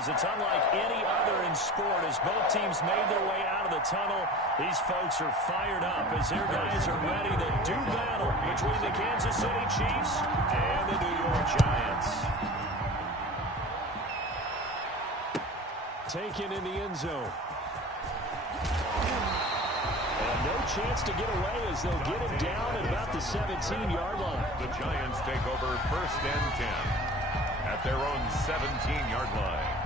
is. It's unlike any other in sport. As both teams made their way out of the tunnel, these folks are fired up as their guys are ready to do battle between the Kansas City Chiefs and the New York Giants. Taken in the end zone. And no chance to get away as they'll get him down at about the 17-yard line. The Giants take over 1st and 10 at their own 17-yard line.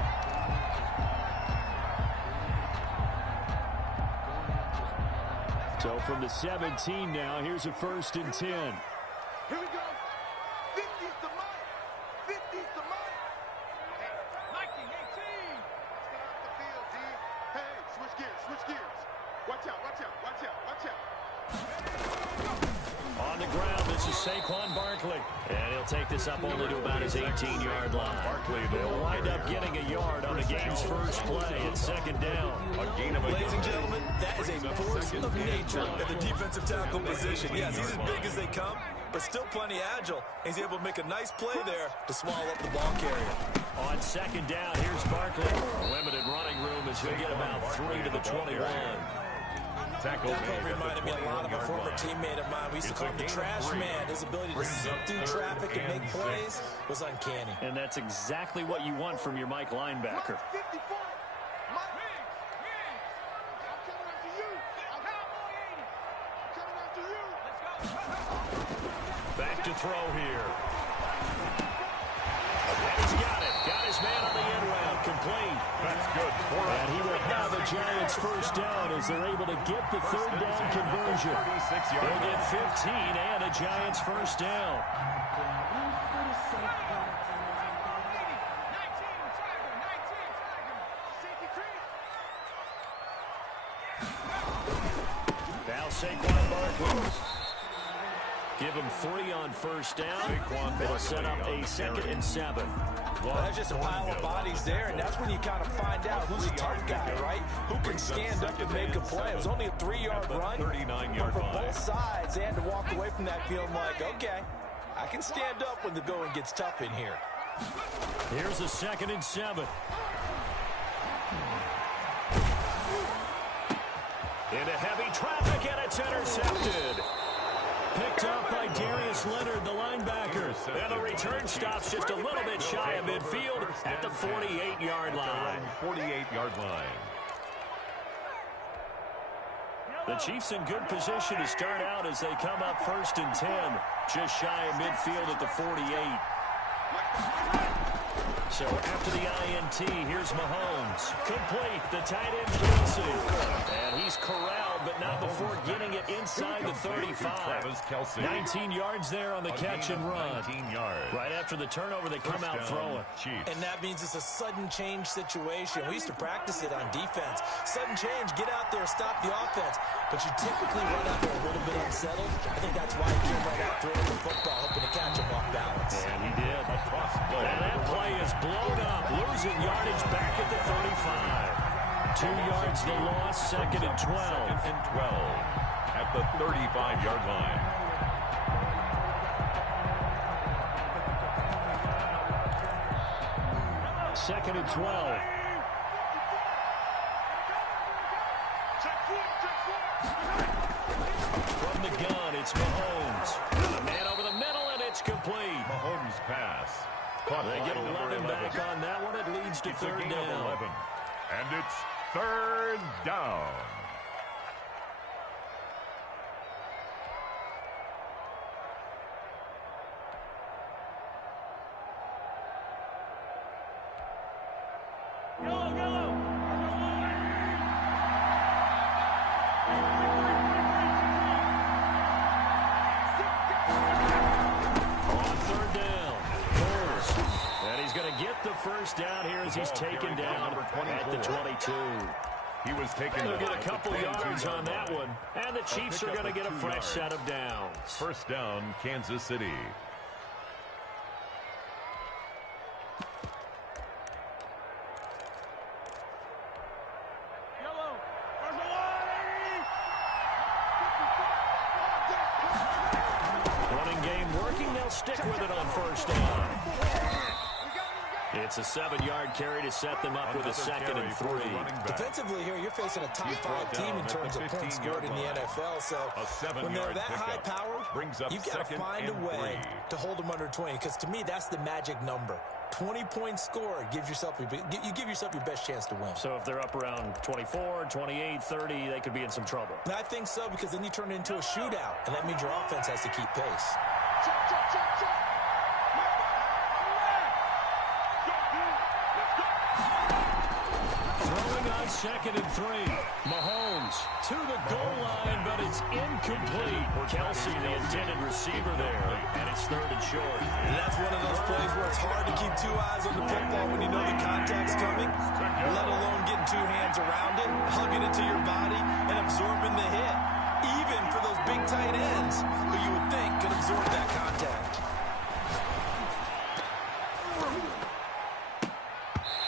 So from the 17 now, here's a 1st and 10. Here we go. 50's the mark. 50's the mark. Hey, Nike 18. Let's get off the field, D. Hey, switch gears, switch gears. Watch out, watch out, watch out, watch out. On the ground, this is Saquon Barkley. And he'll take this up only to about his 18-yard line. They'll wind up getting a yard on the game's first play at 2nd down. Ladies and gentlemen, that is a force of nature at the defensive tackle position. Yes, he's as big as they come, but still plenty agile. He's able to make a nice play there to swallow up the ball carrier. On 2nd down, here's Barkley. Limited running room as he'll get about 3 to the 21. That play reminded me a lot of a former teammate of mine. We used to call him the trash man. His ability to zip through traffic and make plays was uncanny. And that's exactly what you want from your Mike linebacker. Back to throw here. And he's got it. Got his man on the end round. Complete. That's good. And he will have the Giants 1st down as they're able to get the 3rd down conversion. They'll get 15 and a Giants 1st down. Now Saquon Barkley. Give him 3 on 1st down. It'll set up a 2nd and 7. Well, that's just a pile of bodies there, and that's when you kind of find out who's a tough guy, right? Who can stand up and make a play. It was only a 3-yard run, but for both sides, they had to walk away from that feeling like, okay, I can stand up when the going gets tough in here. Here's a 2nd and 7. Into heavy traffic, and it's intercepted. Picked up by Darius Leonard, the linebacker. And the return stops just a little bit shy of midfield at the 48-yard line. 48-yard line. The Chiefs in good position to start out as they come up 1st and 10. Just shy of midfield at the 48. So after the INT, here's Mahomes. Complete, the tight end Kc. And he's corralled, but not before getting it inside the 35. 19 yards there on the catch and run. 19 yards. Right after the turnover, they come out throwing. And that means it's a sudden change situation. We used to practice it on defense. Sudden change, get out there, stop the offense. But you typically run out there a little bit unsettled. I think that's why he came right out throwing the football, hoping to catch him off balance. And he did. And that play is blown up, losing yardage back at the 35. 2 yards the loss, 2nd and 12. 2nd and 12 at the 35-yard line. Second and 12. From the gun, it's Mahomes. A man over the middle, and it's complete. Mahomes' pass. They get 11 back on that one. It leads to 3rd down. 11. And it's 3rd down. The 1st down here as he's taken down at the 22. He was taken They'll get a couple yards on that one, and the Chiefs are going to get a fresh set of downs. 1st down, Kansas City. Running game working. They'll stick with it on 1st down. It's a 7-yard carry to set them up with a 2nd and 3. Defensively here, you're facing a top 5 team in terms of points scored in the NFL. So when they're that high-powered, you've got to find a way to hold them under 20. Because to me, that's the magic number. 20 points scored gives yourself you give yourself your best chance to win. So if they're up around 24, 28, 30, they could be in some trouble. And I think so, because then you turn it into a shootout, and that means your offense has to keep pace. Throwing on 2nd and 3. Mahomes to the goal line, but it's incomplete. Kelsey, the intended receiver there, and it's 3rd and short. And that's one of those plays where it's hard to keep 2 eyes on the football when you know the contact's coming, let alone getting 2 hands around it, hugging it to your body, and absorbing the hit. Even for those big tight ends who you would think could absorb that contact.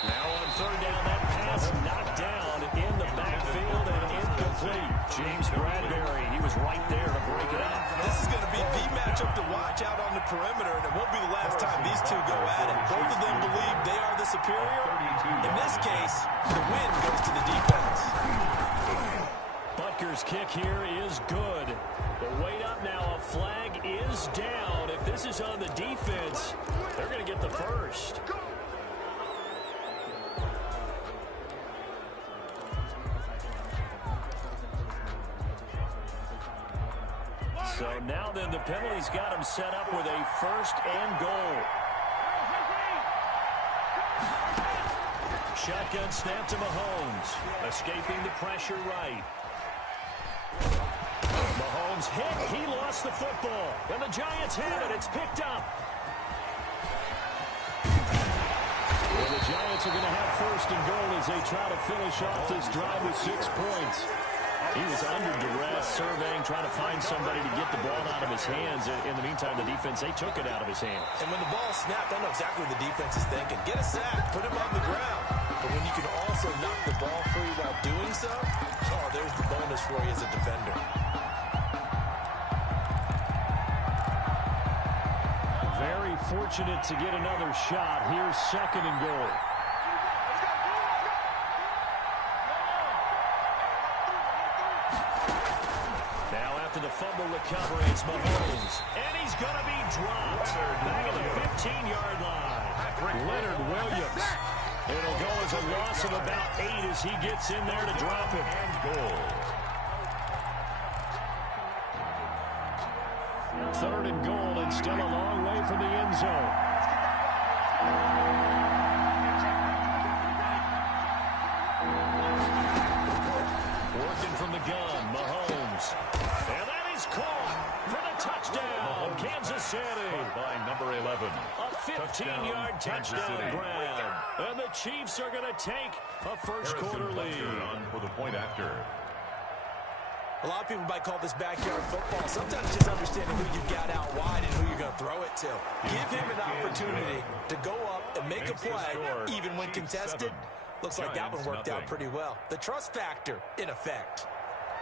Now on 3rd down, that pass knocked down in the backfield and incomplete. James Bradbury, he was right there to break it up. This is going to be the matchup to watch out on the perimeter, and it won't be the last time these two go at it. Both of them believe they are the superior. In this case, the win goes to the defense. Butker's kick here is good. But wait up now, a flag is down. If this is on the defense, they're going to get the first. So now then the penalty's got him set up with a 1st and goal. Shotgun snap to Mahomes. Escaping the pressure right. Mahomes hit. He lost the football. And the Giants have it. It's picked up. Well, the Giants are going to have 1st and goal as they try to finish off this drive with 6 points. He was under duress, surveying, trying to find somebody to get the ball out of his hands. In the meantime, the defense, they took it out of his hands. And when the ball snapped, I know exactly what the defense is thinking. Get a sack, put him on the ground. But when you can also knock the ball free while doing so, oh, there's the bonus for you as a defender. Very fortunate to get another shot. Here's 2nd and goal. The fumble recovery, it's Mahomes, and he's going to be dropped back at the 15-yard line. Leonard Williams. It'll go as a loss of about 8 as he gets in there to drop it. And goal. 3rd and goal, and still a long way from the end zone. Working from the gun, Mahomes. And that is caught for the touchdown, Kansas City. By number 11. A 15-yard touchdown grab. And the Chiefs are going to take a first-quarter lead. On for the point after. A lot of people might call this backyard football. Sometimes just understanding who you've got out wide and who you're going to throw it to. Give him an opportunity to go up and make a play, even when contested. Looks like that one worked out pretty well. The trust factor in effect.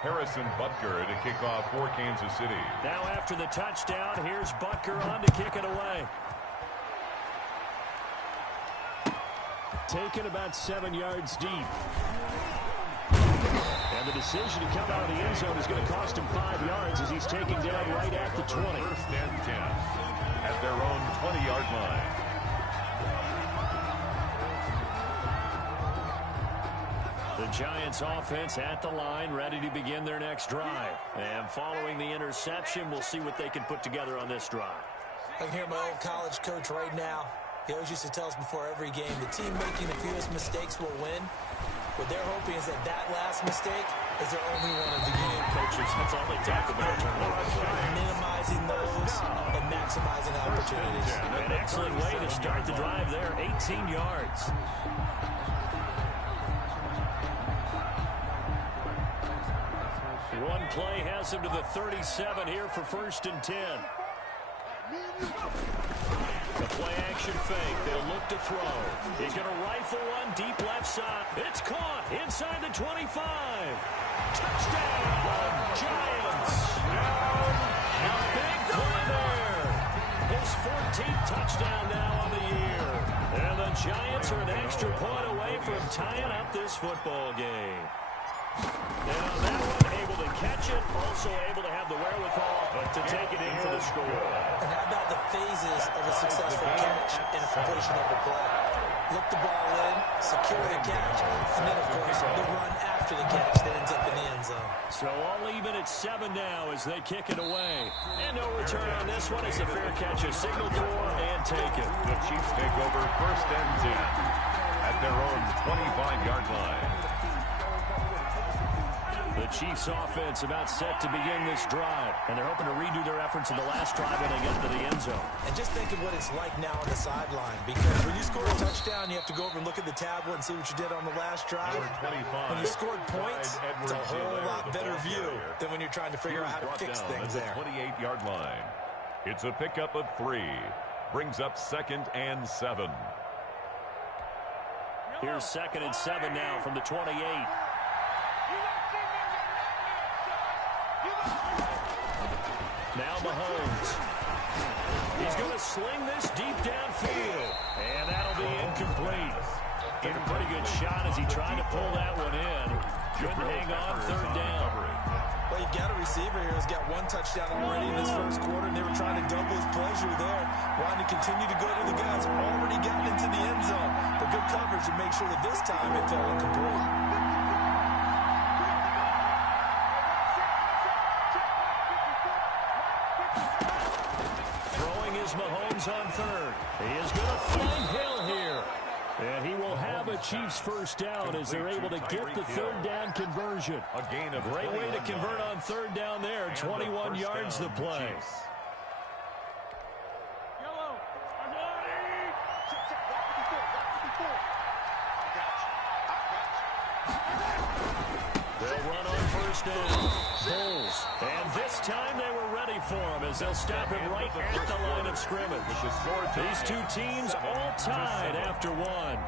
Harrison Butker to kick off for Kansas City. Now after the touchdown, here's Butker on to kick it away. Taken about 7 yards deep. And the decision to come out of the end zone is going to cost him 5 yards as he's taken down right at the 20. 1st and 10 at their own 20-yard line. The Giants offense at the line, ready to begin their next drive. And following the interception, we'll see what they can put together on this drive. I can hear my old college coach right now. He always used to tell us before every game, the team making the fewest mistakes will win. What they're hoping is that that last mistake is their only one of the game. Coaches, that's all they talk about. Minimizing those and maximizing opportunities. An excellent way to start the drive there, 18 yards. One play has him to the 37 here for 1st and 10. The play action fake. They'll look to throw. He's going to rifle one deep left side. It's caught inside the 25. Touchdown, Giants. A big play there. His 14th touchdown now on the year. And the Giants are an extra point away from tying up this football game. Now that one able to catch it, also able to have the wherewithal to take it in for the score. And how about the phases of a successful catch and a completion of a play? Look the ball in, secure the catch, and then, of course, the run after the catch that ends up in the end zone. So all even at 7 now as they kick it away. And no return on this one as the fair catch is signaled for and taken. The Chiefs take over 1st and 10 at their own 25-yard line. The Chiefs offense about set to begin this drive, and they're hoping to redo their efforts in the last drive when they get to the end zone. And just think of what it's like now on the sideline, because when you score a touchdown, you have to go over and look at the tablet and see what you did on the last drive. When you scored points, it's a whole lot better view than when you're trying to figure out how to fix things there. 28-yard line. It's a pickup of 3. Brings up 2nd and 7. Here's 2nd and 7 now from the 28. Now Mahomes. He's going to sling this deep downfield. And that'll be incomplete. Gave a pretty good shot as he tried to pull that one in. Couldn't hang on 3rd down. Well, you've got a receiver here who's got 1 touchdown already in this first quarter, and they were trying to double his pleasure there. Wanting to continue to go to the guys. Already gotten into the end zone. But good coverage to make sure that this time it fell incomplete. Mahomes on 3rd. He is going to find Hill here. And he will have a Chiefs first down as they're able to get the 3rd down conversion. A gain of great way to convert on 3rd down there. 21 yards to play. They'll run on 1st down. Bulls. And this time they were ready for him as they'll stop him right at the line of scrimmage. These two teams all tied after 1.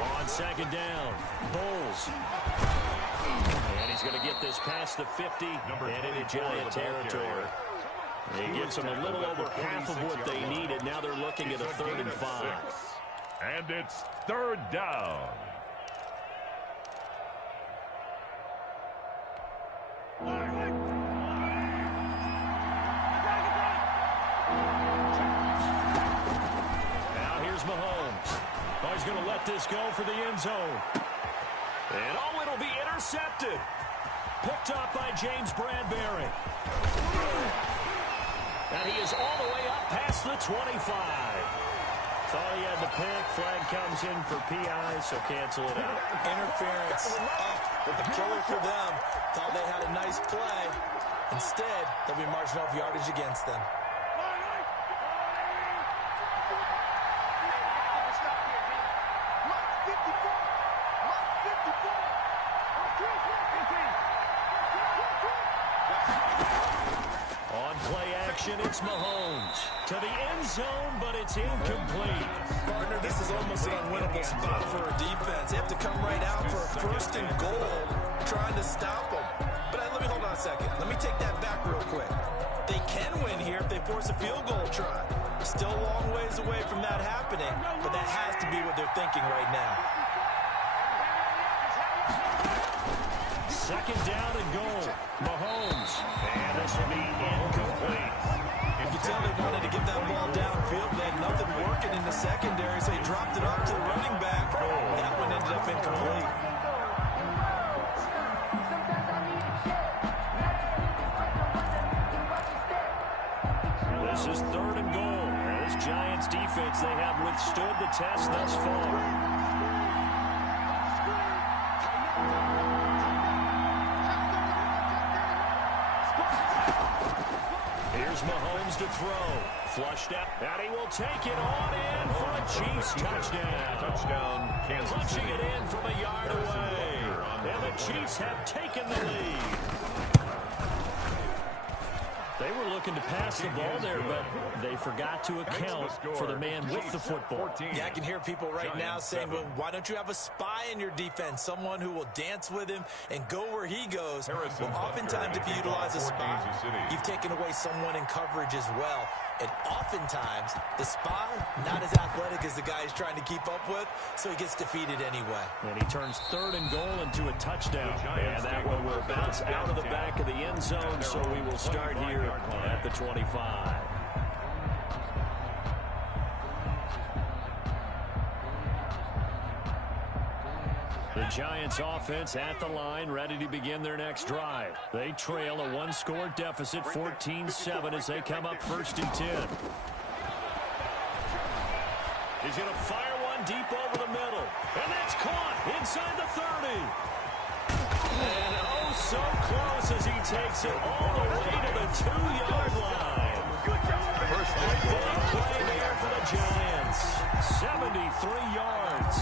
On 2nd down, Bulls. And he's going to get this past the 50 and into Giant territory. He gets them a little over half of what they needed. Now they're looking at a 3rd and 5. And it's 3rd down. Now here's Mahomes. Oh, he's going to let this go for the end zone. And oh, it'll be intercepted. Picked up by James Bradbury. And he is all the way up past the 25. Thought he had the pick. Flag comes in for PI, so cancel it out. Interference up. A killer for them. Thought they had a nice play. Instead, they'll be marching off yardage against them. On play action, it's Mahomes. To the end zone, but it's incomplete. Partner, this is almost an unwinnable spot for a defense. They have to come right out for a 1st and goal, trying to stop them. But let me hold on a second. Let me take that back real quick. They can win here if they force a field goal try. Still a long ways away from that happening, but that has to be what they're thinking right now. 2nd down and goal. Mahomes. And this will be incomplete. You can tell they wanted to get that ball downfield. They had nothing working in the secondary, so they dropped it off to the running back. That one ended up incomplete. This is 3rd and goal. This Giants defense, they have withstood the test thus far. Here's Mahomes to throw. Flushed out. And he will take it on in for a Chiefs touchdown. Touchdown, Kansas City. Punching it in from a yard away. And the Chiefs have taken the lead. They were looking to pass the ball there, but they forgot to account for the man with the football. Yeah, I can hear people right now saying, well, why don't you have a spy in your defense, someone who will dance with him and go where he goes? Well, oftentimes if you utilize a spy, you've taken away someone in coverage as well. And oftentimes, the spy, not as athletic as the guy he's trying to keep up with, so he gets defeated anyway. And he turns 3rd and goal into a touchdown. And that one will bounce out of the back of the end zone, so we will start here at the 25. The Giants offense at the line, ready to begin their next drive. They trail a 1-score deficit, 14-7, as they come up 1st and 10. He's going to fire one deep over the middle. And that's caught inside the 30. And oh, so close as he takes it all the way to the 2-yard line. Big play there for the Giants. 73 yards.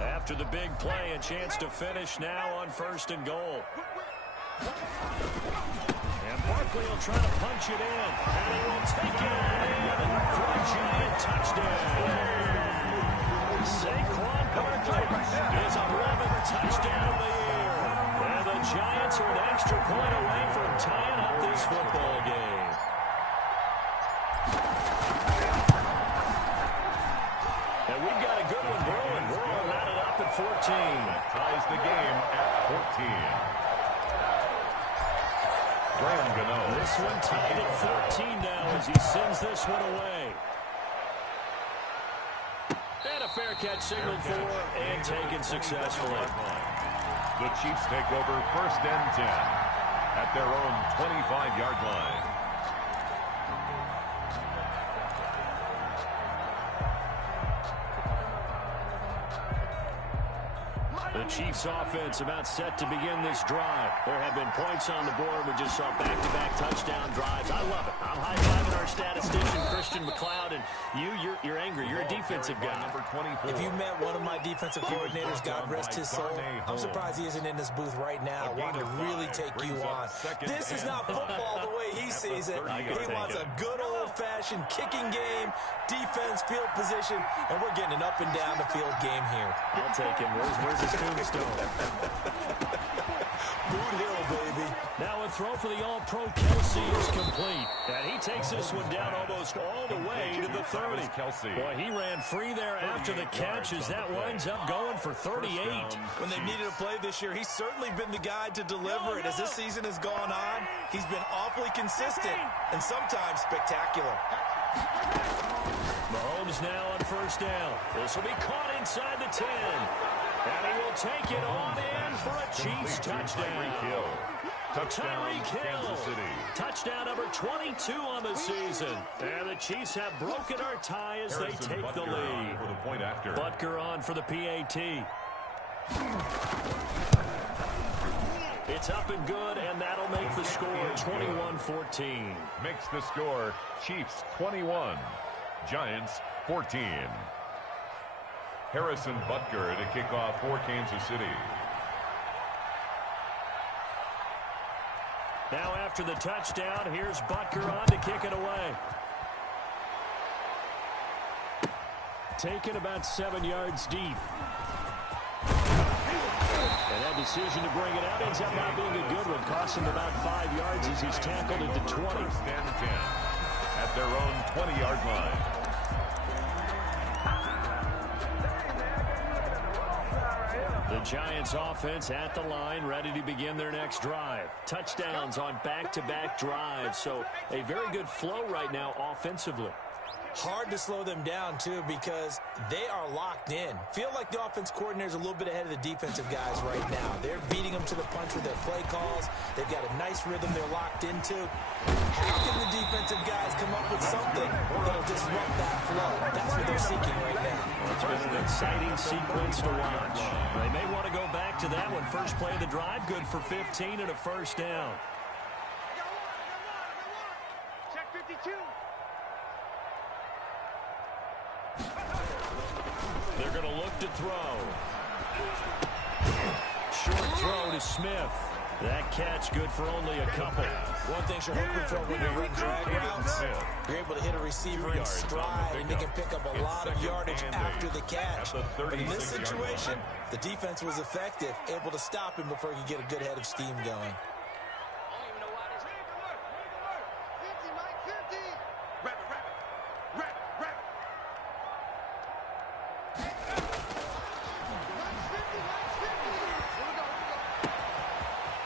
After the big play, a chance to finish now on 1st and goal. And Barkley will try to punch it in. And he will take it in for a Giant touchdown. Saquon Barkley, his 11th touchdown of the year. And the Giants are an extra point away from tying up this football game. And we've got a good one brewing. We're all knotted up at 14. Ties the game at 14. Graham Gano. This one tied at 14 now as he sends this one away. And a fair catch signaled for and taken successfully. The Chiefs take over 1st and 10 at their own 25-yard line. The Chiefs offense about set to begin this drive. There have been points on the board. We just saw back-to-back touchdown drives. I love it. I'm high-fiving our statistician, Christian McLeod, and you're angry. You're a defensive guy. If you met one of my defensive coordinators, God rest his soul, I'm surprised he isn't in this booth right now wanting to really take you on. This is not football the way he sees it. He wants a good old-fashioned kicking game, defense, field position, and we're getting an up and down the field game here. I'll take him. Where's his tombstone? Boot Hill, baby. Now a throw for the All-Pro Kelsey is complete. And he takes this one down almost all the way to the 30. Boy, he ran free there after the catch as that winds up going for 38. When they needed a play this year, he's certainly been the guy to deliver it. As this season has gone on, he's been awfully consistent and sometimes spectacular. Mahomes now on 1st down. This will be caught inside the 10. And he will take it on in for a Chiefs touchdown. Tyreek Hill. Touchdown number 22 on the season. And the Chiefs have broken our tie as they take the lead. Butker on for the PAT. It's up and good, and that'll make the score 21-14. Makes the score Chiefs 21, Giants 14. Harrison Butker to kick off for Kansas City. Now after the touchdown, here's Butker on to kick it away. Taken about 7 yards deep. And that decision to bring it out ends up not being a good one. Cost him about 5 yards as he's tackled into 20. 1st and 10 at their own 20-yard line. The Giants offense at the line, ready to begin their next drive. Touchdowns on back-to-back drives, so a very good flow right now offensively. Hard to slow them down, too, because they are locked in. Feel like the offense coordinator's a little bit ahead of the defensive guys right now. They're beating them to the punch with their play calls. They've got a nice rhythm they're locked into. How can the defensive guys come up with something that'll disrupt that flow? That's what they're seeking right now. It's been an exciting sequence to watch. They may want to go back to that one. First play of the drive, good for 15 and a 1st down. They're going to look to throw. Short throw to Smith. That catch good for only a couple. One thing you're hoping for when you run drag routes, you're able to hit a receiver in stride, and they can pick up a lot of yardage after the catch. But in this situation, the defense was effective, able to stop him before he could get a good head of steam going.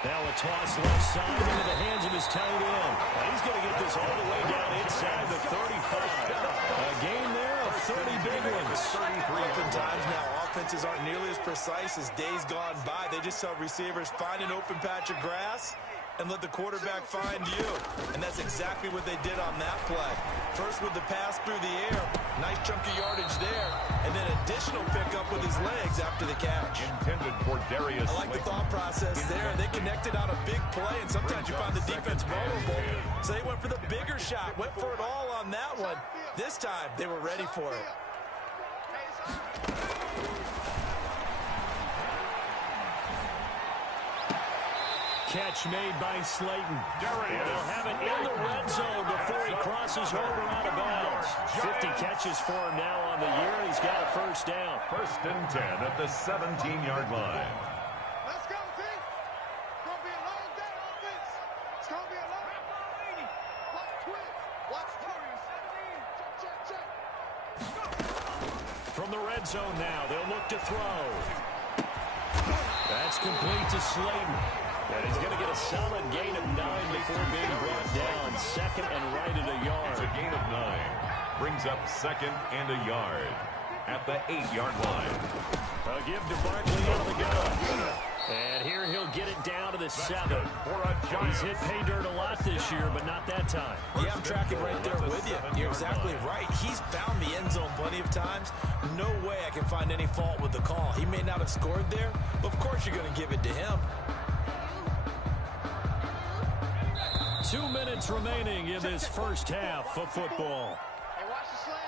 Now a toss left side into the hands of his tight end. He's going to get this all the way down inside the 35. A gain there of 30 big ones. Oftentimes now, offenses aren't nearly as precise as days gone by. They just tell receivers, find an open patch of grass and let the quarterback find you. And that's exactly what they did on that play. First with the pass through the air, nice chunk of yardage there, and then additional pickup with his legs after the catch. Intended for Darius. I like the thought process there. They connected on a big play, and sometimes you find the defense vulnerable. So they went for the bigger shot, went for it all on that one. This time, they were ready for it. Catch made by Slayton. And he'll have it in the red zone before he crosses over out of bounds. 50 catches for him now on the year, and he's got a first down. 1st and 10 at the 17-yard line. Let's go, team. It's going to be a long day, offense. It's going to be a long day. Watch twist. Watch twist. Check. From the red zone now, they'll look to throw. That's complete to Slayton. And he's going to get a solid gain of 9 before being brought down. 2nd and right at a yard. It's a gain of 9. Brings up 2nd and a yard at the 8-yard line. A give to Barkley out of the gun. And here he'll get it down to the 7. He's hit pay dirt a lot this year, but not that time. Yeah, I'm tracking right there with you. You're exactly right. He's found the end zone plenty of times. No way I can find any fault with the call. He may not have scored there, but of course you're going to give it to him. 2 minutes remaining in this first half of football. Hey, watch the slant.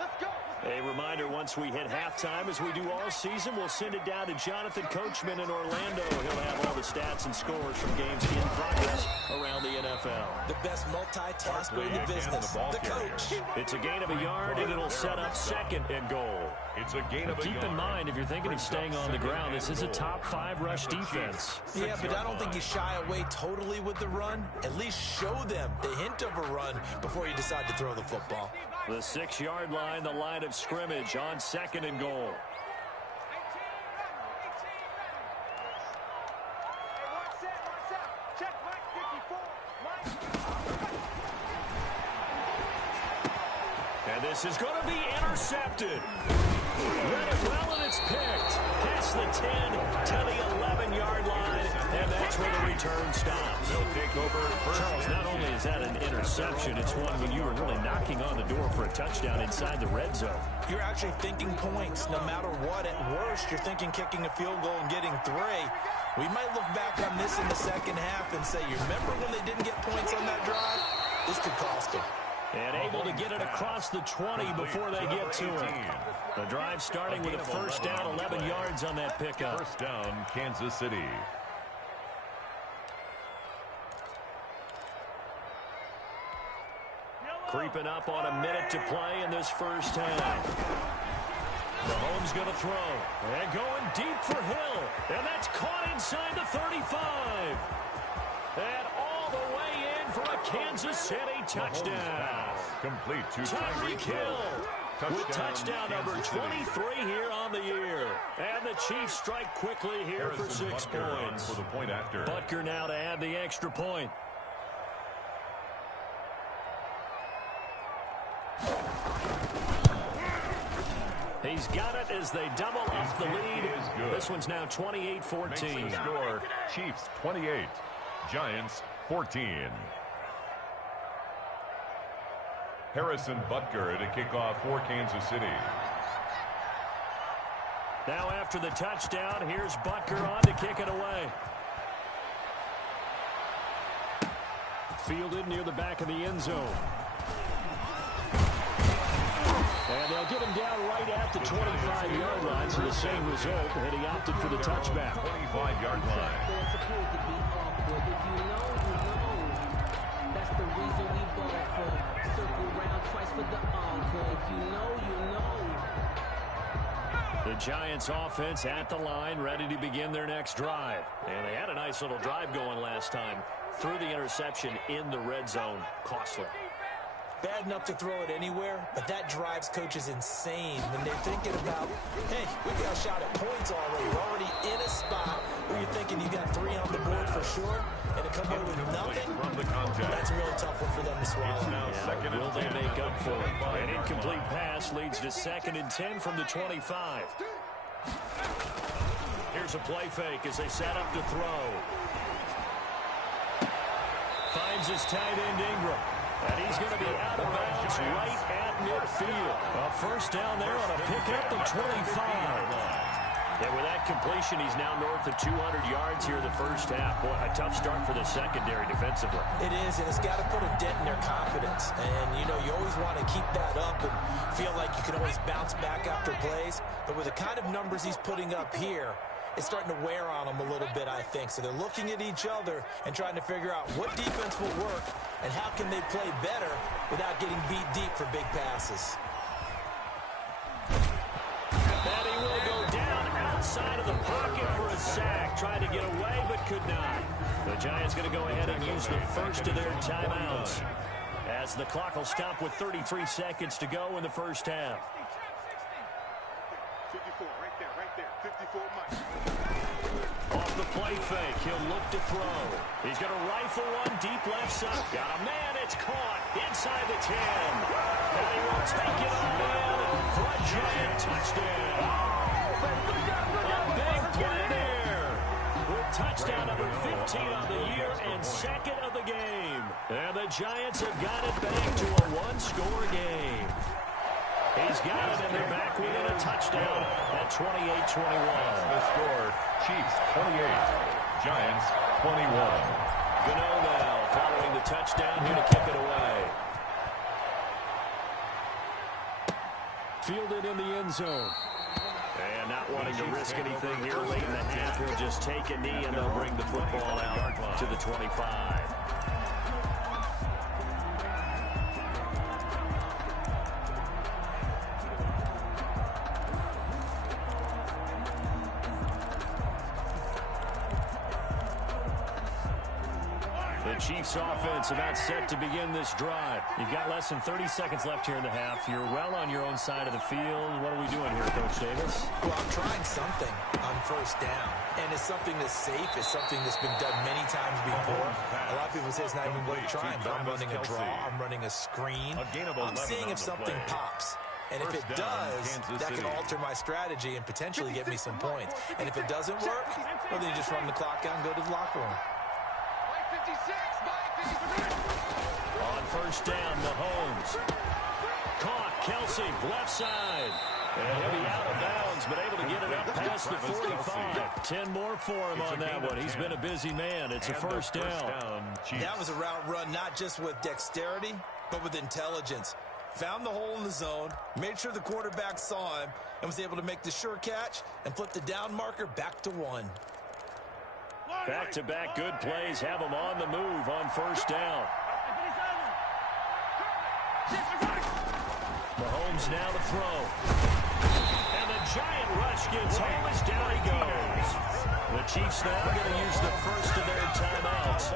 Let's go. A reminder, once we hit halftime, as we do all season, we'll send it down to Jonathan Coachman in Orlando. He'll have all the stats and scores from games in progress around the NFL. The best multitasker in the business, the coach. It's a gain of a yard, and it'll set up 2nd and goal. It's a gain of a yard. Keep in mind, if you're thinking of staying on the ground, this is a top 5 rush defense. Yeah, but I don't think you shy away totally with the run. At least show them the hint of a run before you decide to throw the football. The 6-yard line, the line of scrimmage on 2nd and goal. And this is going to be intercepted. Read it well, and it's picked. Past the 10 to the 11-yard line, and that's where the return stops. They'll take over first. Charles, not only is that an interception, it's one when you were really knocking on the door for a touchdown inside the red zone. You're actually thinking points no matter what. At worst, you're thinking kicking a field goal and getting 3. We might look back on this in the second half and say, you remember when they didn't get points on that drive? This could cost them. And able to get it across the 20 before they get to it. The drive starting with a first down, 11 yards on that pickup. First down, Kansas City. Creeping up on a minute to play in this first half. Mahomes going to throw. And going deep for Hill. And that's caught inside the 35. And all the way in for a Kansas City touchdown. Complete to Tyreek Hill with touchdown number 23 here on the year. And the Chiefs strike quickly here for 6 points. For the point after. Butker now to add the extra point. He's got it as they double up the lead. This one's now 28-14. Makes the score, Chiefs 28, Giants 14. Harrison Butker to kick off for Kansas City. Now after the touchdown, here's Butker on to kick it away. Fielded near the back of the end zone. And they'll get him down right at the 25-yard line, so the same result, and he opted for the touchback. 25-yard line. They're supposed to be awkward. If you know, you know. That's the reason we ball for. Circle round twice for the encore. If you know, you know. The Giants offense at the line, ready to begin their next drive. And they had a nice little drive going last time. Threw the interception in the red zone. Costly. Bad enough to throw it anywhere, but that drives coaches insane when they're thinking about, hey, we got a shot at points already. We're already in a spot where you're thinking you got 3 on the board for sure, and to come away with nothing, that's a really tough one for them to swallow. Yeah, will they make up for it? An incomplete pass leads to 2nd and 10 from the 25. Here's a play fake as they set up to throw. Finds his tight end Ingram. And he's going to be out of bounds right at midfield. A first down there on a pickup of 25. And with that completion, he's now north of 200 yards here in the first half. Boy, a tough start for the secondary defensively. It is, and it's got to put a dent in their confidence. And, you know, you always want to keep that up and feel like you can always bounce back after plays. But with the kind of numbers he's putting up here, it's starting to wear on them a little bit, I think. So they're looking at each other and trying to figure out what defense will work and how can they play better without getting beat deep for big passes. And he will go down outside of the pocket for a sack. Tried to get away but could not. The Giants going to go ahead and use the first of their timeouts as the clock will stop with 33 seconds to go in the first half. 54, right there. 54 Mike. Off the play fake, he'll look to throw. He's going to rifle one deep left side. Got a man, it's caught inside the 10. And he will take it all in for a Giant touchdown. A big play there. With touchdown number 15 on the year and 2nd of the game. And the Giants have got it back to a one-score game. He's got it, and they're back within a touchdown at 28-21. The score, Chiefs 28, Giants 21. Gano now following the touchdown here to kick it away. Fielded in the end zone. And not wanting to risk anything here late in the half, he'll just take a knee, and they'll bring the football out to the 25. The Chiefs offense about set to begin this drive. You've got less than 30 seconds left here in the half. You're well on your own side of the field. What are we doing here, Coach Davis? Well, I'm trying something on first down. And it's something that's safe. It's something that's been done many times before. A lot of people say it's not even worth trying, but I'm running a draw. I'm running a screen. I'm seeing if something pops. And if it does, that can alter my strategy and potentially get me some points. And if it doesn't work, well, then you just run the clock out and go to the locker room. On first down, Mahomes. Caught, Kelsey, left side. And he'll be out of bounds, but able to get it up past the 45. 10 more for him on that one. He's been a busy man. It's a first down. That was a route run, not just with dexterity, but with intelligence. Found the hole in the zone, made sure the quarterback saw him, and was able to make the sure catch and flip the down marker back to 1. Back-to-back good plays have him on the move on first down. Mahomes now to throw. And the giant rush gets home as down he goes. The Chiefs now going to use the first of their timeouts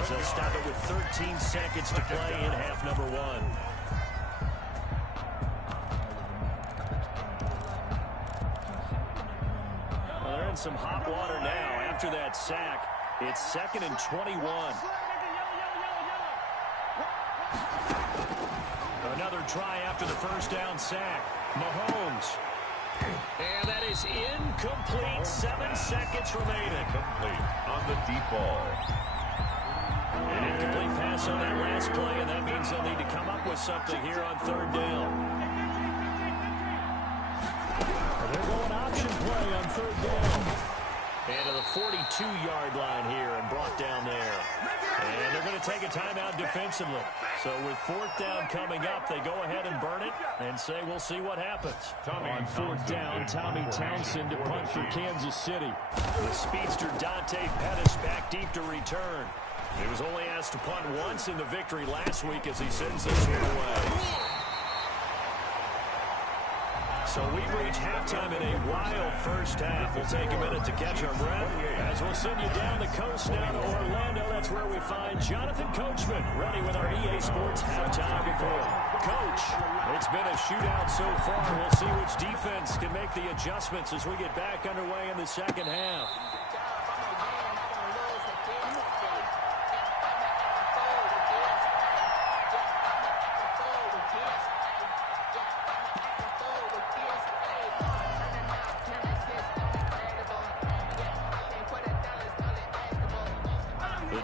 as they'll stop it with 13 seconds to play in half number 1. They're in some hot water now. After that sack, it's 2nd and 21. Another try after the first down sack. Mahomes. And that is incomplete. 7 seconds remaining. Complete on the deep ball. An incomplete pass on that last play, and that means they'll need to come up with something here on third down. They're going option play on third down. into the 42-yard line here and brought down there. And they're going to take a timeout defensively. So with 4th down coming up, they go ahead and burn it and say we'll see what happens. On 4th down, Tommy Townsend to punt for Kansas City. The speedster Dante Pettis back deep to return. He was only asked to punt once in the victory last week as he sends this one away. So we've reached halftime in a wild first half. We'll take a minute to catch our breath as we'll send you down the coast now to Orlando. That's where we find Jonathan Coachman ready with our EA Sports halftime report. Coach, it's been a shootout so far. We'll see which defense can make the adjustments as we get back underway in the second half.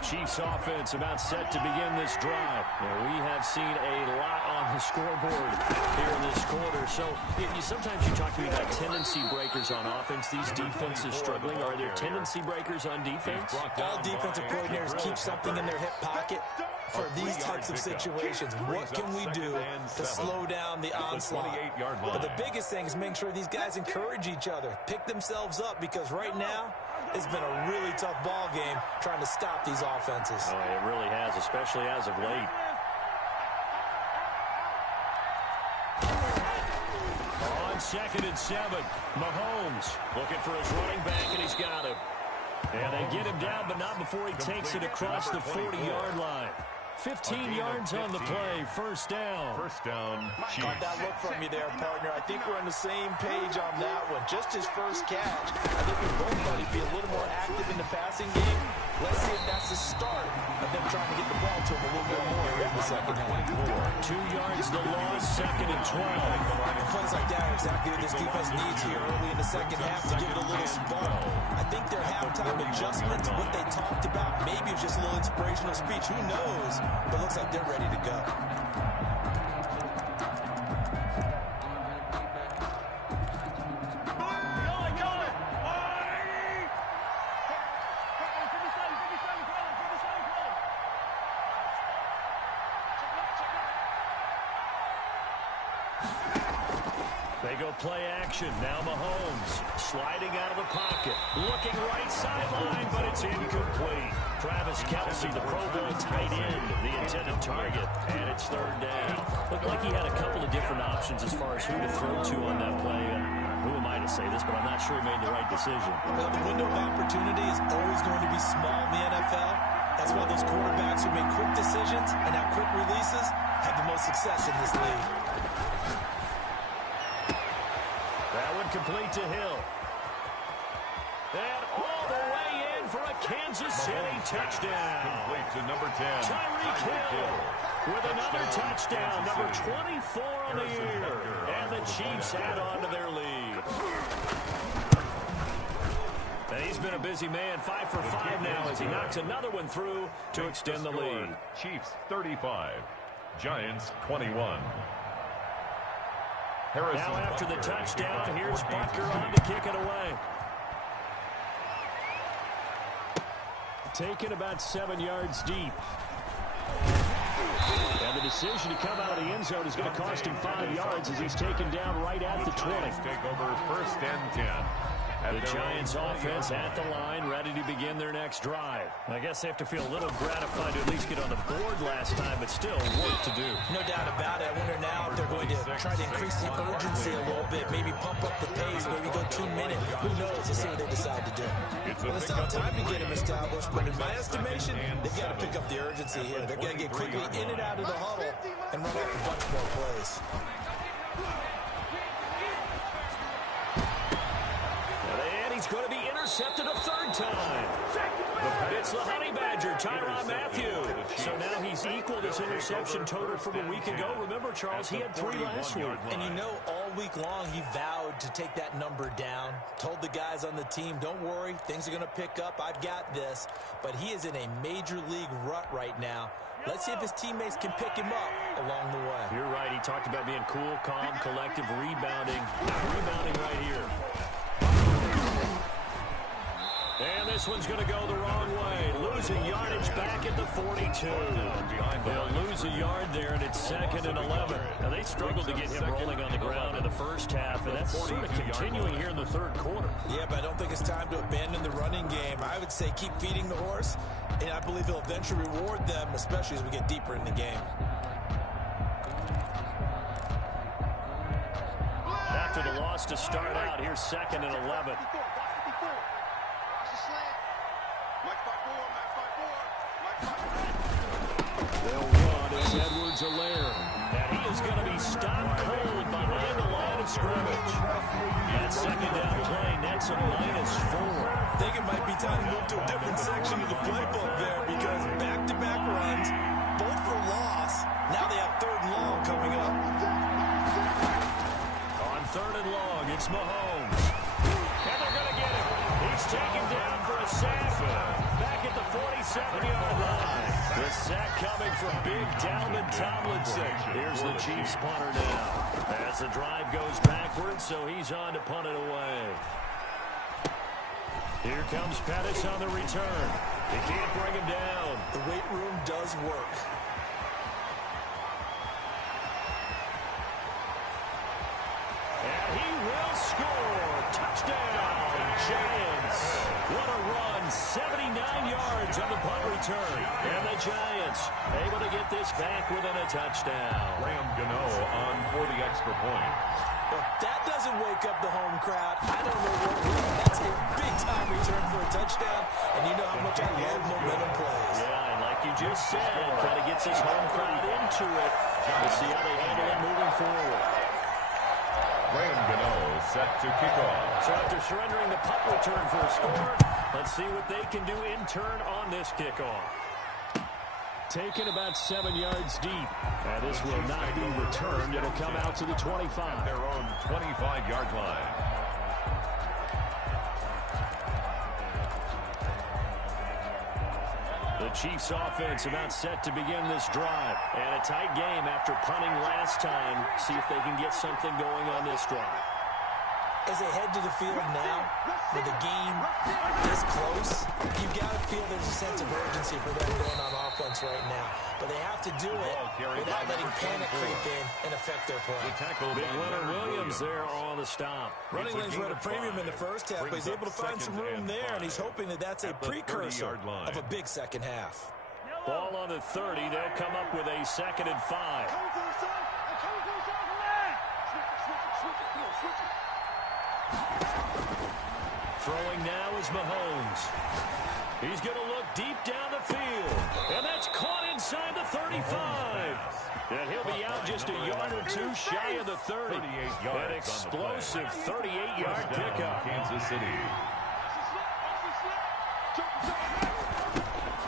Chiefs offense about set to begin this drive. And we have seen a lot on the scoreboard here in this quarter. So sometimes you talk to me about tendency breakers on offense. These defenses struggling. Are there tendency breakers on defense? All defensive coordinators keep something in their hip pocket for these types of situations. What can we do to slow down the onslaught? But the biggest thing is making sure these guys encourage each other, pick themselves up, because right now it's been a really tough ball game trying to stop these offenses. Oh, it really has, especially as of late. On 2nd and 7, Mahomes looking for his running back, and he's got him. And they get him down, but not before he takes it across the 40-yard line. 15 yards on the play, 1st down. Chiefs. Got that look from you there, partner. I think we're on the same page on that one. Just his first catch. I think we both thought he'd be a little more active in the passing game. Let's see if that's the start of them trying to get the ball to him a little bit more here in the second half. 2 yards the loss, 2nd and 12. Plays like that are exactly what this defense needs here early in the second half to give it a little spark. I think their halftime adjustments, what they talked about, maybe it was just a little inspirational speech. Who knows? But it looks like they're ready to go. They go play action. Now Mahomes sliding out of the pocket. Looking right sideline, but it's incomplete. Travis Kelce, the Pro Bowl tight end, the intended target, and it's 3rd down. Looked like he had a couple of different options as far as who to throw to on that play. And who am I to say this, but I'm not sure he made the right decision. Well, the window of opportunity is always going to be small in the NFL. That's why those quarterbacks who make quick decisions and have quick releases have the most success in this league. That one complete to Hill. And all the way in for a Kansas City touchdown. Complete to number 10. Tyreek Hill with another touchdown, number 24 on the year. And the Chiefs add on to their lead. And he's been a busy man, 5 for 5 now as he knocks another one through to extend the lead. Chiefs 35, Giants 21. Now after the touchdown, here's Butker on to kick it away. Taken about 7 yards deep. And the decision to come out of the end zone is going to cost him 5 yards as he's taken down right at the 20. Take over 1st and 10. The Giants offense at the line, ready to begin their next drive. I guess they have to feel a little gratified to at least get on the board last time, but still work to do. No doubt about it. I wonder now if they're going to try to increase the urgency a little bit, maybe pump up the pace, maybe go 2 minutes. Who knows? Let's see what they decide to do. Well, it's not time to get them established, but in my estimation, they've got to pick up the urgency here. They're going to get quickly in and out of the huddle and run off a bunch more plays. He's going to be intercepted a 3rd time. It's the Honey Badger, Tyrann Mathieu. So now he's equaled his interception total from a week ago. Remember, Charles, he had 3 last week. And you know, all week long, he vowed to take that number down. Told the guys on the team, don't worry, things are going to pick up. I've got this. But he is in a major league rut right now. Let's see if his teammates can pick him up along the way. You're right. He talked about being cool, calm, collective, rebounding. Rebounding right here. And this one's going to go the wrong way. Losing yardage back at the 42. They'll lose a yard there, and it's 2nd and 11. Now, they struggled to get him rolling on the ground in the first half, and that's sort of continuing here in the third quarter. Yeah, but I don't think it's time to abandon the running game. I would say keep feeding the horse, and I believe he'll eventually reward them, especially as we get deeper in the game. After the loss to start out, here's 2nd and 11. They'll run as Edwards-Helaire. And he is going to be stopped cold behind the line of scrimmage. That second down play, that's a -4. I think it might be time to move to a different section of the playbook there because back-to-back runs, both for loss. Now they have 3rd and long coming up. On 3rd and long, it's Mahomes. And they're going to get him. He's taken down for a sack. Back at the 47-yard line. The sack coming from big Dalvin Tomlinson. Here's the Chiefs punter now. As the drive goes backwards, so he's on to punt it away. Here comes Pettis on the return. He can't bring him down. The weight room does work. And he will score. Touchdown, Giants. What a run. 79 yards on the punt return. And the Giants able to get this back within a touchdown. Graham Gano on for the extra point. Well, that doesn't wake up the home crowd. I don't know what will. That's a big-time return for a touchdown. And you know how much I love momentum plays. Yeah, and like you just said, kind of gets his home crowd into it. We'll see how they handle it moving forward. Graham Gano set to kick off. So after surrendering the punt return for a score, let's see what they can do in turn on this kickoff. Taken about 7 yards deep. And this will not be returned. It'll come out to the 25. At their own 25-yard line. The Chiefs offense about set to begin this drive. And a tight game after punting last time. See if they can get something going on this drive. As they head to the field now, with the game this close, you've got to feel there's a sense of urgency for them going on offense right now. But they have to do it without letting panic creep in and affect their play. Big Leonard Williams there on the stop. Running lanes were at a premium in the first half, but he's able to find some room there, and he's hoping that that's a precursor of a big second half. Ball on the 30. They'll come up with a 2nd and 5. Throwing now is Mahomes. He's going to look deep down the field. And that's caught inside the 35. And he'll be out just a yard or two shy of the 30. An explosive 38-yard pickup. Kansas City.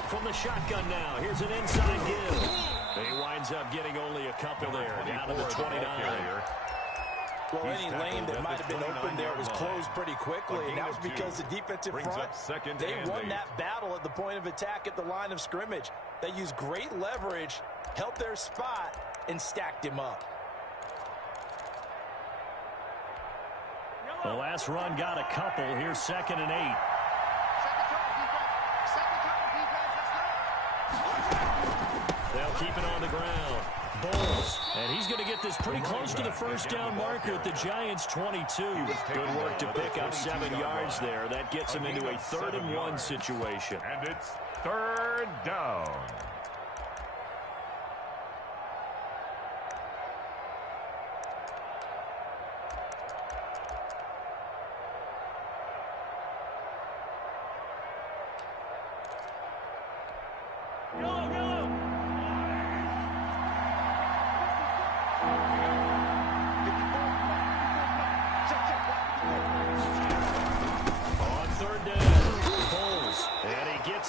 From the shotgun now, here's an inside give. He winds up getting only a couple there, down to the 29. Well, any lane that might have been open there was closed pretty quickly, and that was because the defensive front, they won that battle at the point of attack at the line of scrimmage. They used great leverage, held their spot, and stacked him up. The last run got a couple. Here's 2nd and 8. They'll keep it on the ground. Bowles, and he's going to get this pretty close to the first down marker at the Giants' 22. Good work to pick up 7 yards there. That gets him into a 3rd and 1 situation. And it's 3rd down.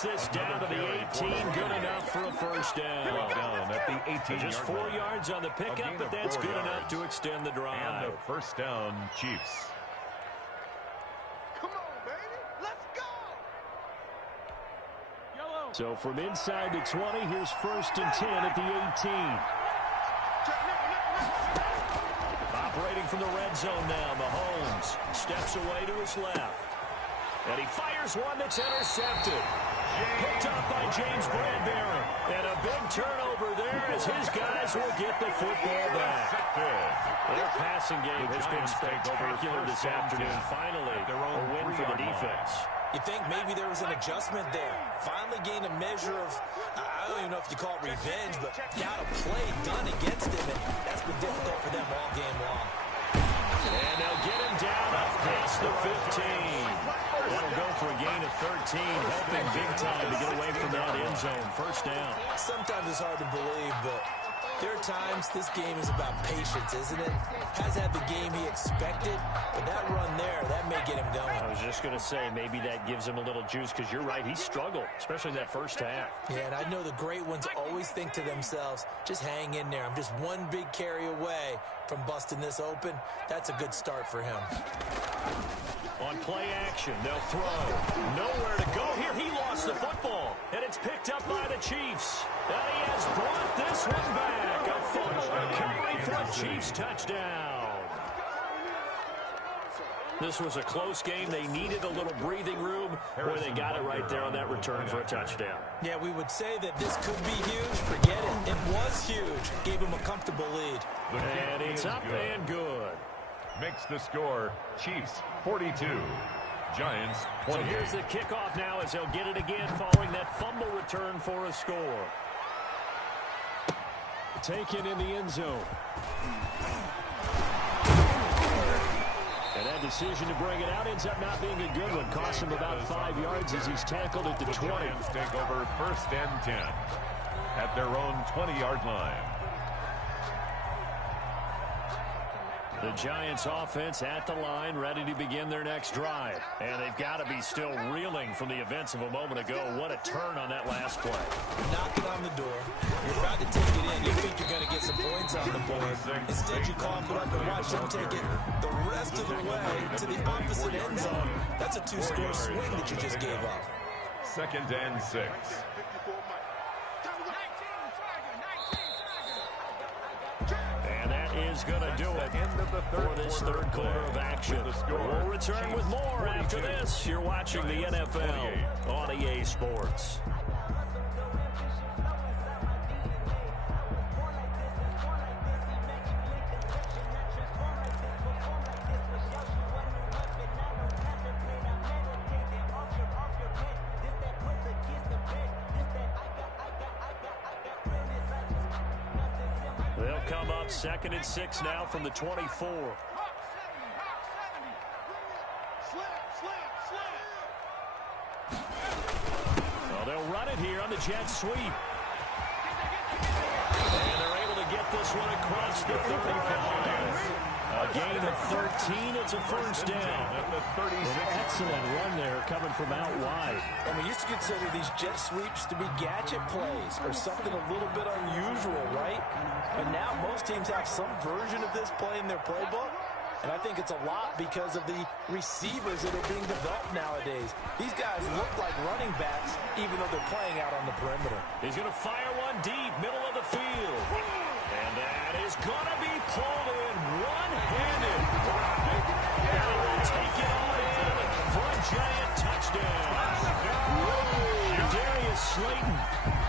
This down to the 18, good enough for a first down. At the 18-yard Just 4 yards on the pickup, but that's good enough to extend the drive. And the first down, Chiefs. Come on, baby. Let's go. So from inside the 20, here's 1st and 10 at the 18. Operating from the red zone now, Mahomes steps away to his left. And he fires one that's intercepted. Picked up by James Bradbury. And a big turnover there as his guys will get the football back. Their passing game has been spectacular this afternoon. Finally, a win for the defense. You think maybe there was an adjustment there. Finally gained a measure of, I don't even know if you call it revenge, but got a play done against him, and that's been difficult for them all game long. And they'll get him down up past the 15. That'll go for a gain of 13, helping big time to get away from that end zone. First down. Sometimes it's hard to believe, but there are times this game is about patience, isn't it? Has had the game he expected, but that run there, that may get him going. I was just going to say, maybe that gives him a little juice, because you're right, he struggled, especially that first half. Yeah, and I know the great ones always think to themselves, just hang in there. I'm just one big carry away from busting this open. That's a good start for him. On play action, they'll throw. Nowhere to go here. He lost the football, and it's picked up by the Chiefs. And he has brought this one back. A fumble recovery for a Chiefs touchdown. This was a close game. They needed a little breathing room, where they got it right there on that return for a touchdown. Yeah, we would say that this could be huge. Forget it. It was huge. Gave him a comfortable lead. And it's up and good. Makes the score Chiefs 42, Giants 28. So here's the kickoff now as they'll get it again following that fumble return for a score. Taken in the end zone. And that decision to bring it out ends up not being a good one. Cost him about 5 yards as he's tackled at the 20. Giants take over first and 10 at their own 20-yard line. The Giants offense at the line, ready to begin their next drive. And they've got to be still reeling from the events of a moment ago. What a turn on that last play. Knocking on the door. You're about to take it in. You think you're going to get some points on the board. Instead, you cough it up and watch them take it the rest of the way to the opposite end zone. That's a two-score swing that you just gave up. Second and 6. And that is going to do it for this third quarter of action. We'll return with more after this. You're watching the NFL on EA Sports. They'll come up 2nd and 6 now from the 24. Well, they'll run it here on the jet sweep. And they're able to get this one across the 35. A gain of 13. It's a first down. An excellent run there coming from out wide. And we used to consider these jet sweeps to be gadget plays or something a little bit unusual, right? But now most teams have some version of this play in their playbook. And I think it's a lot because of the receivers that are being developed nowadays. These guys look like running backs even though they're playing out on the perimeter. He's going to fire one deep, middle of the field. And that is going to be pulled in one-handed. And he will take it all in for a Giant touchdown. Darius Slayton,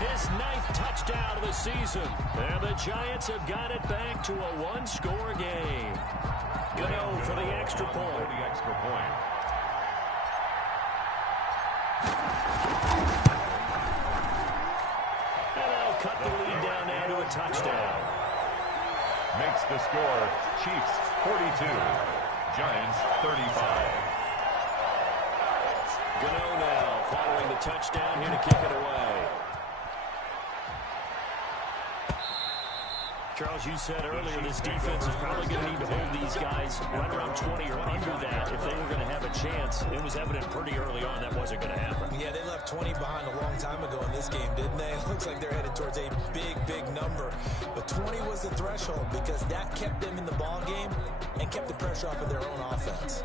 his 9th touchdown of the season. And the Giants have got it back to a one-score game. Gano for the extra point. And they'll cut the lead down now to a touchdown. Makes the score Chiefs 42, Giants 35. Gano now following the touchdown here to kick it away. Charles, you said earlier this defense is probably going to need to hold these guys right around 20 or under that if they were going to have a chance. It was evident pretty early on that wasn't going to happen. Yeah, they left 20 behind a long time ago in this game, didn't they? It looks like they're headed towards a big, big number. But 20 was the threshold because that kept them in the ball game and kept the pressure off of their own offense.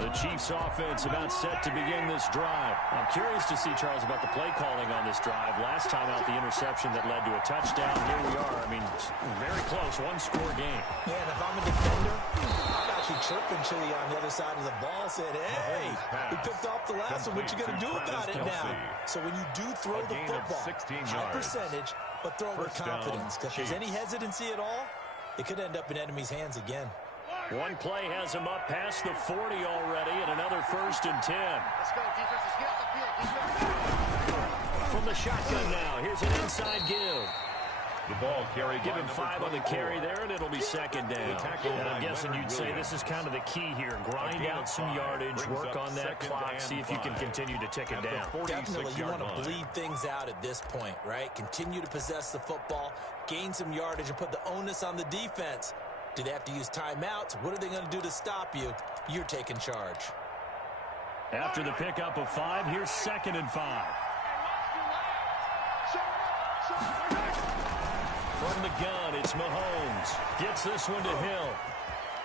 The Chiefs offense about set to begin this drive. I'm curious to see, Charles, about the play calling on this drive. Last time out, the interception that led to a touchdown. Here we are. I mean, very close, one-score game. Yeah, and if I'm a defender, I'm actually chirping Chili on the other side of the ball, saying, hey, we picked off the last one. What you going to do about it now? So when you do throw the football, high percentage, but throw with confidence. Because if there's any hesitancy at all, it could end up in enemy's hands again. One play has him up past the 40 already, and another 1st and 10. Let's go, defense. Let's get off the field. From the shotgun now, here's an inside give. The ball carried. Give him 5 on the carry there, and it'll be 2nd down. And I'm guessing you'd say this is kind of the key here. Grind out some yardage, work on that clock, see if you can continue to tick it down. Definitely, you want to bleed things out at this point, right? Continue to possess the football, gain some yardage, and put the onus on the defense. Do they have to use timeouts? What are they going to do to stop you? You're taking charge. After the pickup of 5, here's 2nd and 5. From the gun, it's Mahomes. Gets this one to Hill.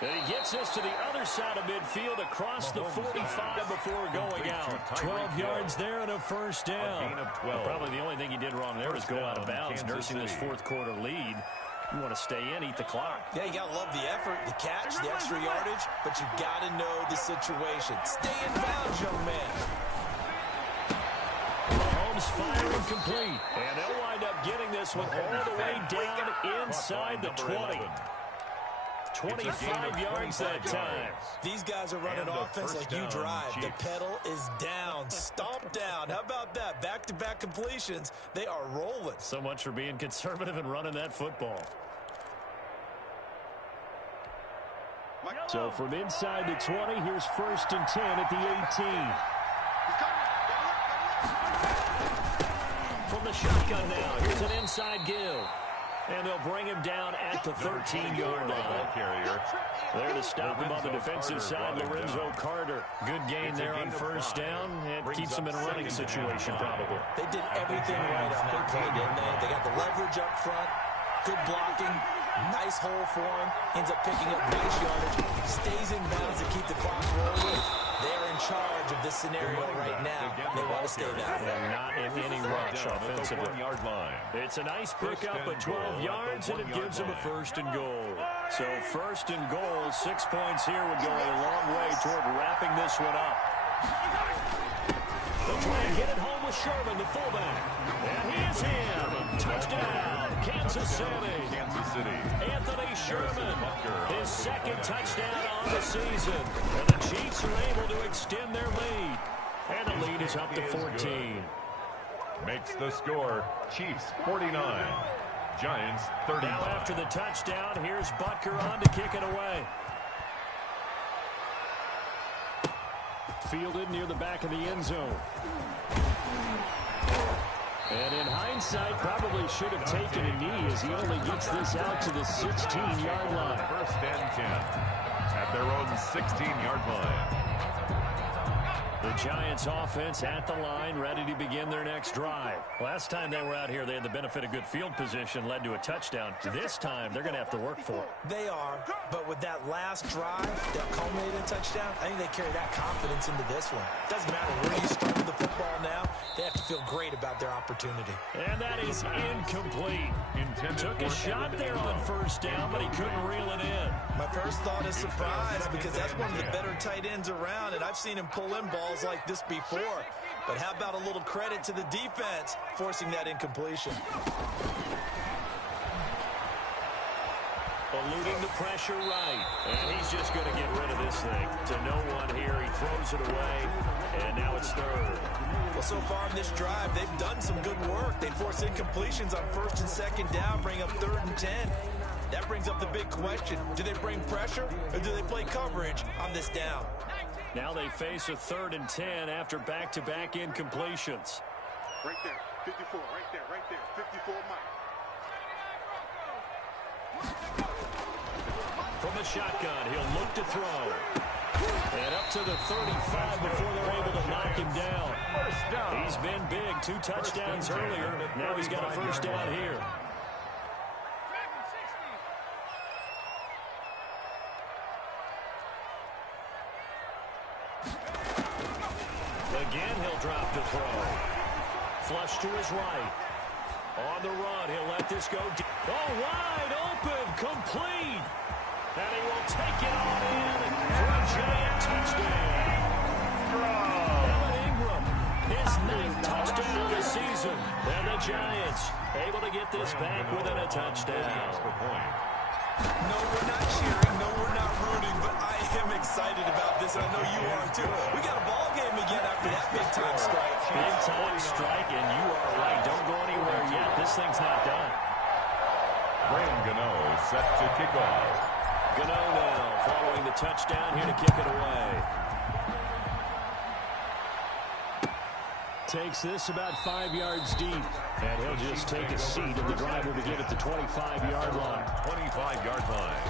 And he gets this to the other side of midfield across the 45 before going out. 12 yards there and a 1st down. Probably the only thing he did wrong there was go out of bounds, nursing this 4th quarter lead. You want to stay in, eat the clock. Yeah, you got to love the effort, the catch, the extra yardage, but you got to know the situation. Stay in bounds, young man. Mahomes firing complete. And they'll wind up getting this one all the way down inside the 20. 25 yards that time. These guys are running offense like you drive. The pedal is down, stomp down. How about that? Back-to-back completions. They are rolling. So much for being conservative and running that football. So from inside the 20, here's 1st and 10 at the 18. From the shotgun now, here's an inside give. And they'll bring him down at the 13-yard line. There to stop him on the defensive side, Lorenzo Carter. Good gain there on 1st down. It keeps him in a running situation, probably. They did everything right on that play, didn't they? They got the leverage up front, good blocking, nice hole for him. Ends up picking up nice yardage, stays in bounds to keep the clock rolling. They're in charge of this scenario right now. They want to stay that way. And not in any rush offensively. It's a nice pickup of 12 yards, and it gives them a 1st and goal. So 1st and goal, 6 points here would go a long way toward wrapping this one up. They'll try and get it home with Sherman, the fullback. And he is in. Touchdown, Kansas City. Anthony Sherman, his 2nd touchdown on the season. And the Chiefs are able to extend their lead. And the lead is up to 14. Makes the score, Chiefs 49, Giants 30. Now after the touchdown, here's Butker on to kick it away. Fielded near the back of the end zone. And in hindsight, probably should have taken a knee as he only gets this out to the 16-yard line. 1st and 10 at their own 16-yard line. The Giants offense at the line, ready to begin their next drive. Last time they were out here, they had the benefit of good field position, led to a touchdown. This time, they're going to have to work for it. They are, but with that last drive that culminated in a touchdown, I think they carry that confidence into this one. Doesn't matter where you start with the football now, they have to feel great about their opportunity. And that is incomplete. Took a shot there on 1st down, but he couldn't reel it in. My first thought is surprise because that's one of the better tight ends around, and I've seen him pull in balls like this before. But how about a little credit to the defense forcing that incompletion? Eluding the pressure right. And he's just going to get rid of this thing. To no one here. He throws it away. And now it's 3rd. Well, so far in this drive, they've done some good work. They force incompletions on 1st and 2nd down, bring up 3rd and 10. That brings up the big question. Do they bring pressure or do they play coverage on this down? Now they face a 3rd and 10 after back-to-back incompletions. Right there, 54, right there, 54 Mike. From the shotgun, he'll look to throw. And up to the 35 before they're able to knock him down. He's been big, 2 touchdowns earlier. Now he's got a 1st down here. to throw. Flush to his right. On the run, he'll let this go. Oh, wide open, complete. And he will take it on in for a giant touchdown. His 9th touchdown of the season. And the Giants able to get this back within a touchdown. No, we're not cheering. No, we're not rooting. But I am excited about this, and I know you are too. We got a ball game again after that big-time strike. Big-time strike, and you are right. Don't go anywhere yet. This thing's not done. Graham Gano set to kick off. Gano now following the touchdown here to kick it away. Takes this about 5 yards deep. And he'll just take a seat, and the drive will begin at the 25-yard line. 25-yard line.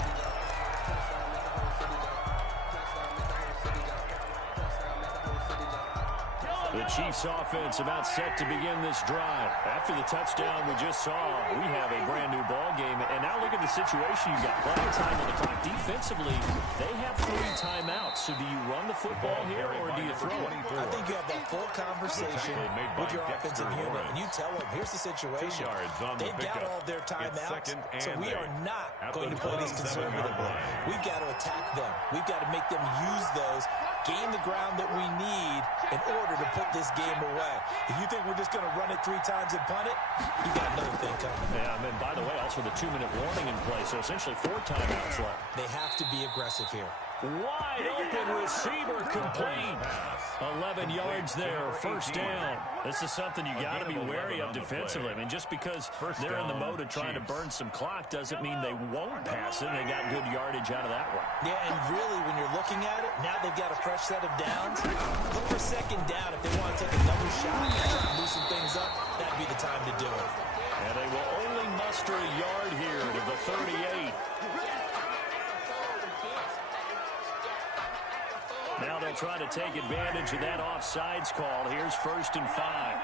The Chiefs offense about set to begin this drive. After the touchdown we just saw, we have a brand new ball game. And now look at the situation. You've got plenty of time on the clock. Defensively, they have 3 timeouts. So do you run the football here or do you throw it? I think you have a full conversation with your offensive unit. And you tell them, here's the situation. They've got all their timeouts. So we are not going to play these conservatively. We've got to attack them. We've got to make them use those, gain the ground that we need in order to put this game away. If you think we're just going to run it 3 times and punt it, you got another thing coming. Yeah, and then, by the way, also the 2-minute warning in play, so essentially 4 timeouts left. They have to be aggressive here. Wide open receiver complete. 11 yards there, first down. This is something you got to be wary of defensively. I mean, just because they're in the mode of trying to burn some clock doesn't mean they won't pass it. They got good yardage out of that one. Yeah, and really, when you're looking at it, now they've got a fresh set of downs. Look for second down. If they want to take another shot and try to loosen things up, that'd be the time to do it. And they will only muster a yard here to the 38. Now they'll try to take advantage of that offsides call. Here's 1st and 5.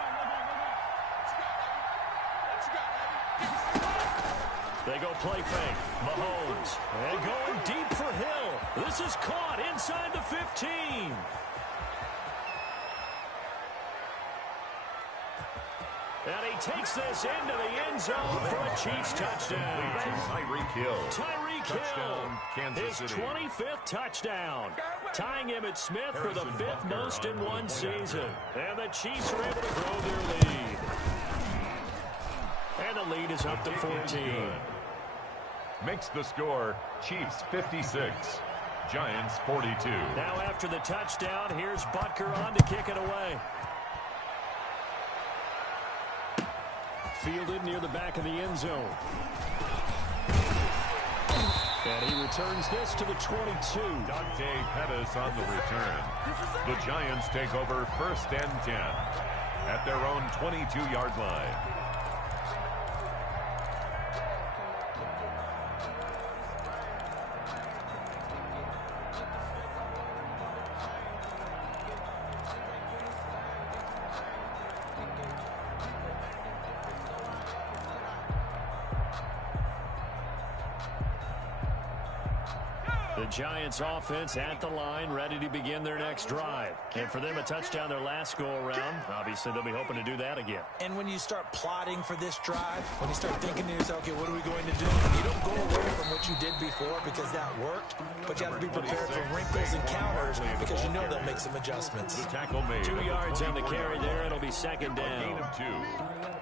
They go play fake. Mahomes. And going deep for Hill. This is caught inside the 15. And he takes this into the end zone for a Chiefs touchdown. Tyreek Hill. Tyreek Hill, his 25th touchdown, tying him at Smith for the 5th most in one season. And the Chiefs are able to grow their lead. And the lead is up to 14. Makes the score Chiefs 56, Giants 42. Now after the touchdown, here's Butker on to kick it away. Fielded near the back of the end zone. And he returns this to the 22. Dante Pettis on the return. The Giants take over 1st and 10 at their own 22-yard line. The Giants offense at the line, ready to begin their next drive. And for them, a touchdown their last go-around. Obviously, they'll be hoping to do that again. And when you start plotting for this drive, when you start thinking to yourself, okay, what are we going to do? You don't go away from what you did before because that worked, but you have to be prepared for wrinkles and counters because you know they'll make some adjustments. The tackle made. 2 yards on the carry there. It'll be 2nd down. Gain of 2.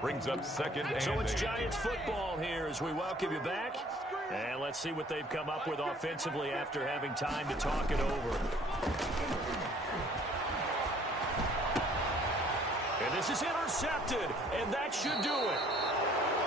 Brings up 2nd and 8. So it's Giants football here as we welcome you back. And let's see what they've come up with offensively after having time to talk it over. And this is intercepted, and that should do it.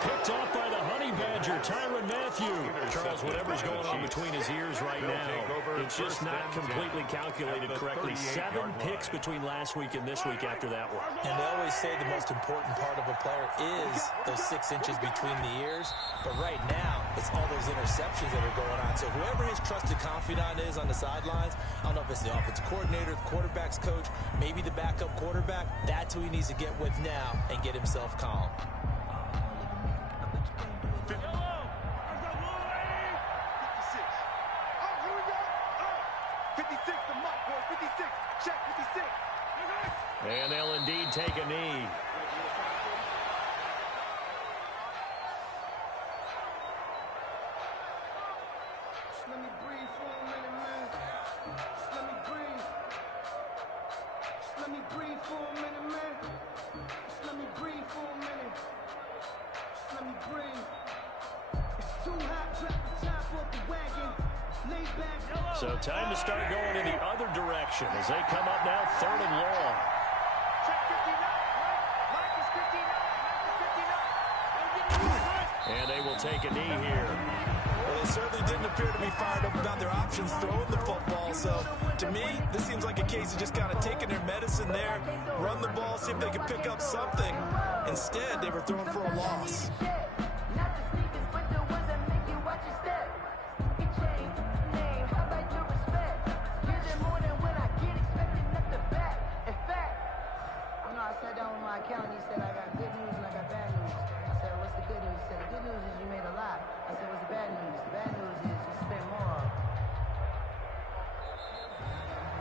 Picked off by the Honey Badger, Tyrann Mathieu. Charles, whatever's going on between his ears right now, it's just not completely calculated correctly. 7 picks between last week and this week after that one. And they always say the most important part of a player is those 6 inches between the ears. But right now, it's all those interceptions that are going on. So whoever his trusted confidant is on the sidelines, I don't know if it's the offensive coordinator, the quarterback's coach, maybe the backup quarterback, that's who he needs to get with now and get himself calm. And they'll indeed take a knee. Just let me breathe for a minute, man. Just let me breathe. Just let me breathe for a minute, man. Just let me breathe for a minute. Just let me breathe. It's too hot, drop the top off the wagon. Lay back. So time to start going in the other direction as they come up now 3rd and long. Check 59, right? Mike is 59. Mike is 59. And they will take a knee here. Well, they certainly didn't appear to be fired up about their options throwing the football. So, to me, this seems like a case of just kind of taking their medicine there, run the ball, see if they can pick up something. Instead, they were throwing for a loss. I sat down with my accountant. He said, I got good news and I got bad news. I said, what's the good news? He said, the good news is you made a lot. I said, what's the bad news? The bad news is you spent more.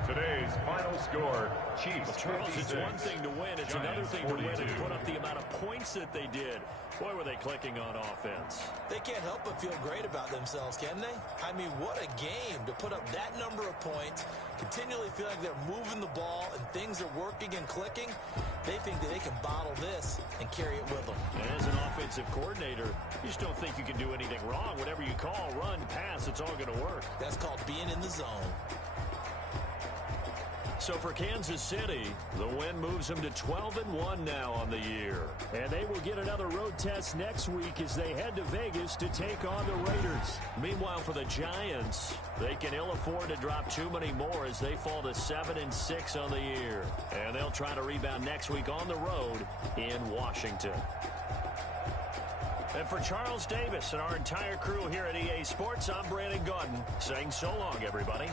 Today's final score, Chiefs Charles, 56. it's one thing to win. It's another Giants thing to win 42. and put up the amount of points that they did. Boy, were they clicking on offense. They can't help but feel great about themselves, can they? I mean, what a game to put up that number of points, continually feel like they're moving the ball and things are working and clicking. They think that they can bottle this and carry it with them. And as an offensive coordinator, you just don't think you can do anything wrong. Whatever you call, run, pass, it's all going to work. That's called being in the zone. So for Kansas City, the win moves them to 12-1 now on the year. And they will get another road test next week as they head to Vegas to take on the Raiders. Meanwhile, for the Giants, they can ill afford to drop too many more as they fall to 7-6 on the year. And they'll try to rebound next week on the road in Washington. And for Charles Davis and our entire crew here at EA Sports, I'm Brandon Gaudin saying so long, everybody.